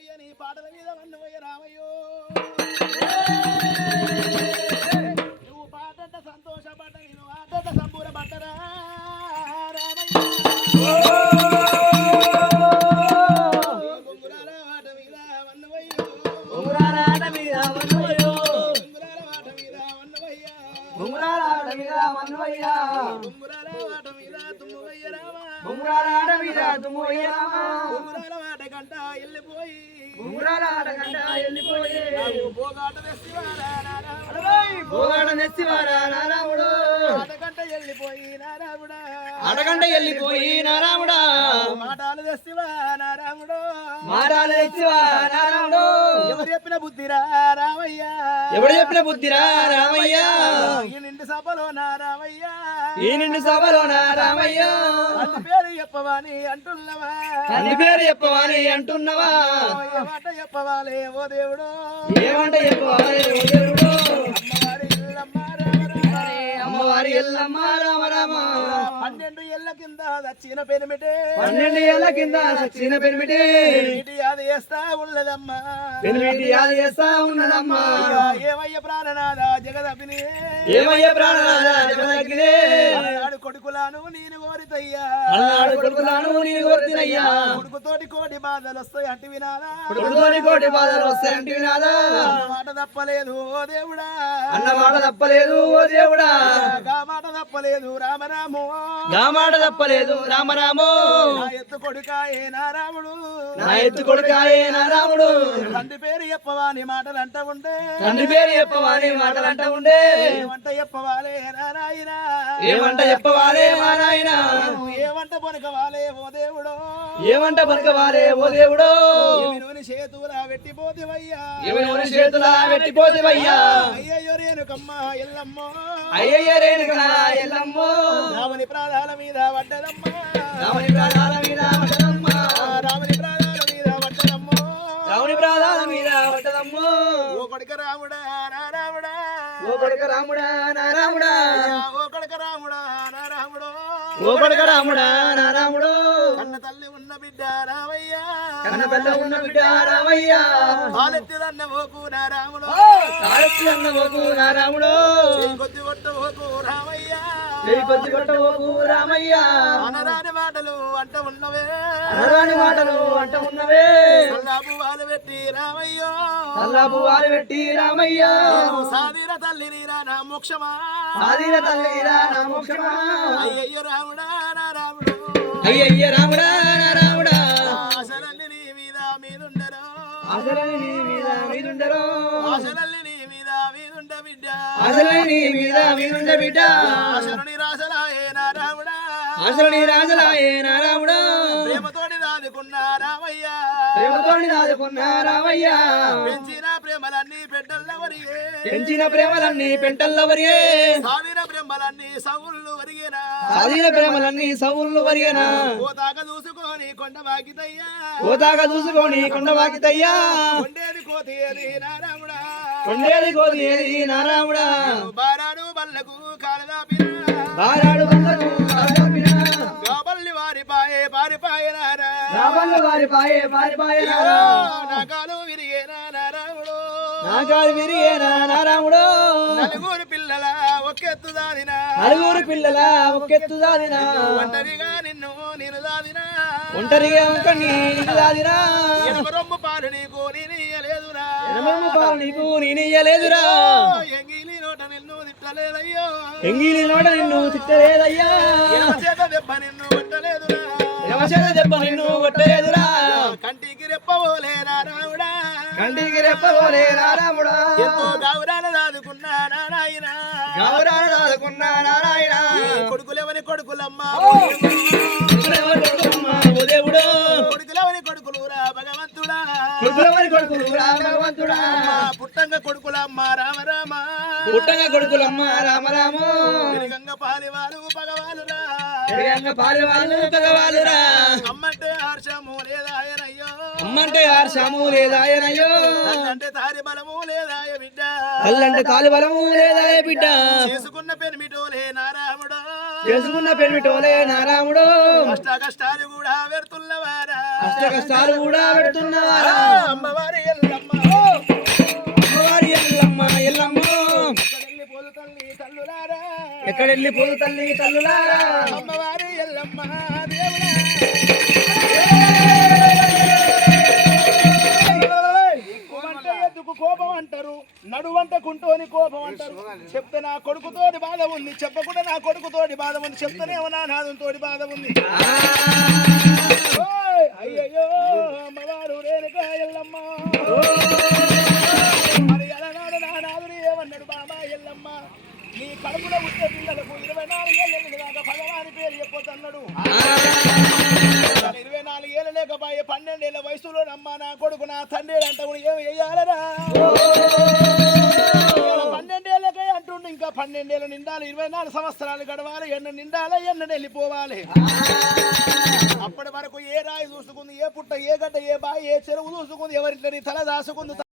వన్నవయ్య నీ పాటల మీద వన్నవయ్య రామయ్యో. నువ్వు పాటట సంతోషపడ్డ నేను ఆటట సంబూరపడ్డరా రామయ్య? కంట వెళ్ళిపోయి. నాకు నారాముడు. ఆటకంట వెళ్ళిపోయి నారాముడా. ఆటకంట వెళ్ళిపోయి నారాముడా. మాటలు తెస్తివా నారాముడు మారాలు తెచ్చివా నారాముడు ఎవరు చెప్పిన బుద్ధిరా రామయ్య ఎవడు చెప్పిన బుద్ధిరా రామయ్య నిండు సభలో నా రామయ్య ఈ నిండు సభలో నా రామయ్య పేరు చెప్పవాని అంటున్నవా? తండ్రి పేరు చెప్పవని అంటున్నవా? ఏ మాట చెప్పవాలే ఓ దేవుడు. ఏమంట చెప్పవాలి ఓ దేవుడు? అమ్మవారి ఎల్లమ్మ రామ రామ పన్నెండు ఏళ్ళ కింద దచ్చిన పెనిమిటే. పన్నెండు ఏళ్ళ కింద సచ్చిన పెనిమిటి. ఇటు అది వేస్తా ఉన్నదమ్మా. పెనిమిటి యాద చేస్తా ఉన్నదమ్మా. ఏమయ్య ప్రాణనాథ జగదభిని? ఏమయ్య ప్రాణనాథ జగదగ్గిరే అలనాడు కొడుకులాను నేను కోరితయ్యా. అన్నాడు కొడుకులాను నేను కోరుతున్నయ్యా కొడుకుతోటి కోటి బాధలు వస్తాయి అంటే వినాలా? కొడుకుతోని కోటి బాధలు వస్తాయంటే వినాదా అన్న మాట తప్పలేదు ఓ దేవుడా. అన్న మాట తప్పలేదు ఓ దేవుడా. గా మాట తప్పలేదు రామరాము. నా మాట తప్పలేదు రామరామో. నా ఎత్తు కొడుకాయే నారాముడు. నా ఎత్తు కొడుకాయే నా రాముడు తండ్రి పేరు చెప్పవా నీ మాటలు అంట ఉండే. తండ్రి పేరు చెప్పవాని మాటలంట ఉండే. ఏమంట చెప్పవాలే నారాయణ ఏమంట చెప్పవాలే మా నాయన? ఏమంట పొనకవాలే ఓ దేవుడు? ఏమంట పలకవాలే ఓ దేవుడో? నూనె చేతులా పెట్టిపోతివయ్యా ఎవరి చేతులా పెట్టిపోతేవయ్యా అయ్యయ్యో రేణుకమ్మ ఎల్లమ్మ. అయ్యయ్య రేణుకనా ఎల్లమ్మో. రాముని ప్రాణాల మీద పడ్డదమ్మా. రాముని ప్రాణాల మీద పడ్డదమ్మా. కొడుక రాముడా నా రాముడా. ఓ కొడుక రాముడా నా రాముడు. ఓ కొడుక రాముడా నా రాముడు. కన్న తల్లి ఉన్న బిడ్డ రామయ్యా కన్న పిల్ల ఉన్న బిడ్డ రామయ్యా కాలెత్తిదన్న ఓకు నా రాముడు. కాలెత్తి అన్న ఓకు నా రాముడు. కొద్ది కొట్ట ఓకు రామయ్యా చేయి కొద్ది కొట్టవోకు రామయ్యా. అనరాని మాటలు అంట ఉన్నవే. అనరాని మాటలు అంట ఉన్నవే. సల్లాపు వాళ్ళు పెట్టి రామయ్యో. చల్లాపు వారి పెట్టి రామయ్యా. సాదిర తల్లిని రా నా మోక్షమా. ఆదిన తల్లి రా నా మోక్షమా. అయ్యయ్యో రాముడా నా రాముడు. అయ్యయ్య రాముడా నా రాముడా. ఆశలల్లి నీ మీద మీదుండరు. అసలని నీ మీద మీదుండరు. ఆశలల్లి నీ మీద మీదుండ బిడ్డ. అసలని నీ మీద మీదుండ బిడ్డ. రాజులాయే నా రాముడా ప్రేమతోటి దాదుకున్న రామయ్య ప్రేమతోని దాదుకున్న రామయ్యా పెంచిన ప్రేమలన్నీ పెద్దల్లవరియే పెంచిన ప్రేమలన్నీ ప్రేమలన్నీ సవుళ్ళు వరిగేనా. ప్రేమలన్నీ సవుళ్ళు వరిగనా. పోతాక చూసుకొని కొండ వాకితయ్యా. చూసుకొని కొండవాకితయ్యా కొండేది కోది ఏది నా రాముడా బారాడు బల్లకు కాలదాపినా. బారాడు రాబందు వారి పాయే పారి రాముడు నాగాలు విరిగేనా నా రాముడు నలుగురు పిల్లల ఒకెత్తు దాదినా నలుగురు పిల్లల ఒకెత్తు దాదినా ఒంటరిగా నిన్ను నేను దాదినా. ఒంటరిగా ఉంకని దాదినా. ఎనమ రొమ్ము పాలు నీకు నేనీయలేదురా ఎనమమ్మ పాలు నీకు నేనియ్యలేదురా. ఎంగిలి నోట నిన్ను తిట్టలేదయ్యో. ఎంగిలి నోట నిన్ను తిట్టలేదయ్యా. చేత దెబ్బ నిన్ను కొట్టలేదురా యమశర దెబ్బ నిన్ను కొట్టలేదురా కంటికి రెప్పవోలే నా రాముడా? కంటికి రాముడా? ఎంతో దాదుకున్నా గౌరాన దాదుకున్న నారాయణ. కొడుకులెవని కొడుకులమ్మ? దేవుడు. కొడుకులెవని కొడుకులురా భగవంతుడా? పుట్టంగ కొడుకులమ్మ రామ రామ. పుట్టంగా కొడుకులమ్మ రామరాము పెరిగంగ పాలివారు పగవాలురా. పెరిగంగ పాలెవాళ్ళు కగవాళ్ళురా అమ్మంటే అమ్మంటే యారు శాము లేదాయనయో అంటే తారి బలము లేదాయ బిడ్డ. అల్లంటే తాలి బలము లేదాయ బిడ్డ. చేసుకున్న పెనిమిటోలే నారాముడు. కష్ట నారాముడు. కష్టాలు కూడా పెడుతున్నవారా. కూడా అమ్మవారి ఎక్కడెళ్ళి పోదు తల్లి తల్లులారా. అమ్మవారి ఎల్లమ్మ. నడువంటే కుంటోని కోపం అంటారు. చెప్తే నా కొడుకుతోటి బాధ ఉంది. చెప్పకుండా నా కొడుకుతోటి బాధ ఉంది. చెప్తేనేమో నా నాదంతోటి బాధ ఉంది! అయ్యయ్యో అమ్మవారు రేణుకా ఎల్లమ్మ. మరి ఎలనాడు నా ఏమన్నాడు బాబా ఎల్లమ్మ? నీ కడుపులో పుట్టే పిల్లలకు ఇరవై నాలుగు ఏళ్ళు దాకా భగవాని పేరు చెప్పొద్దన్నాడు ఇరవై నాలుగు ఏళ్ళు లేకపోయే పన్నెండేళ్ళ వయసులో నమ్మ నా కొడుకు నా తండ్రి అంటే కూడా ఏమి వేయాలరా ఇంకా పన్నెండేళ్ళు నిండాలి ఇరవై నాలుగు సంవత్సరాలు గడవాలి. ఎన్న నిండాలి ఎన్న వెళ్ళిపోవాలి అప్పటి వరకు ఏ రాయి చూసుకుంది ఏ పుట్ట ఏ గడ్డ ఏ బాయి ఏ చెరువు చూసుకుంది ఎవరి తల దాసుకుంది